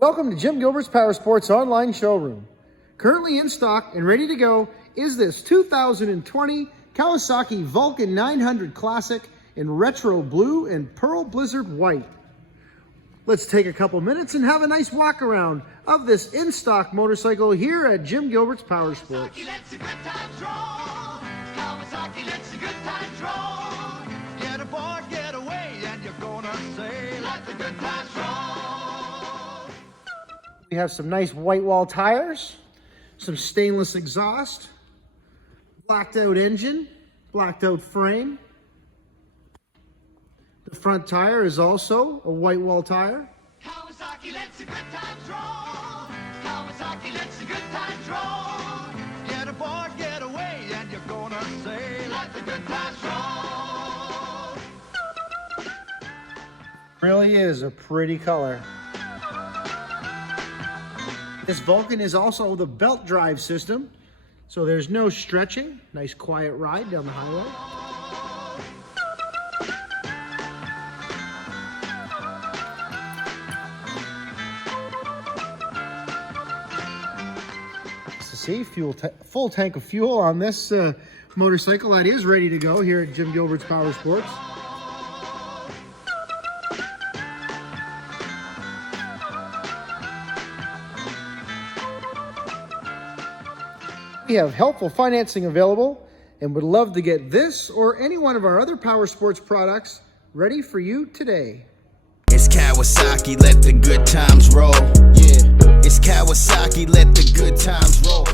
Welcome to Jim Gilberts PowerSports online showroom. Currently in stock and ready to go is this 2020 Kawasaki Vulcan 900 Classic in retro blue and pearl blizzard white. Let's take a couple minutes and have a nice walk around of this in-stock motorcycle here at Jim Gilberts PowerSports. Kawasaki lets the good times roll. Kawasaki lets the good times roll. Get aboard, get away, and you're gonna say, let the good times roll. We have some nice white wall tires, some stainless exhaust, blacked out engine, blacked out frame. The front tire is also a white wall tire. Kawasaki lets the good times roll. Kawasaki lets the good times roll. Get aboard, get away, and you're gonna say, let the good times roll. Really is a pretty color. This Vulcan is also the belt drive system, so there's no stretching. Nice quiet ride down the highway. Nice to see full tank of fuel on this motorcycle that is ready to go here at Jim Gilberts PowerSports. We have helpful financing available and would love to get this or any one of our other PowerSports products ready for you today. It's Kawasaki, let the good times roll. Yeah, it's Kawasaki, let the good times roll.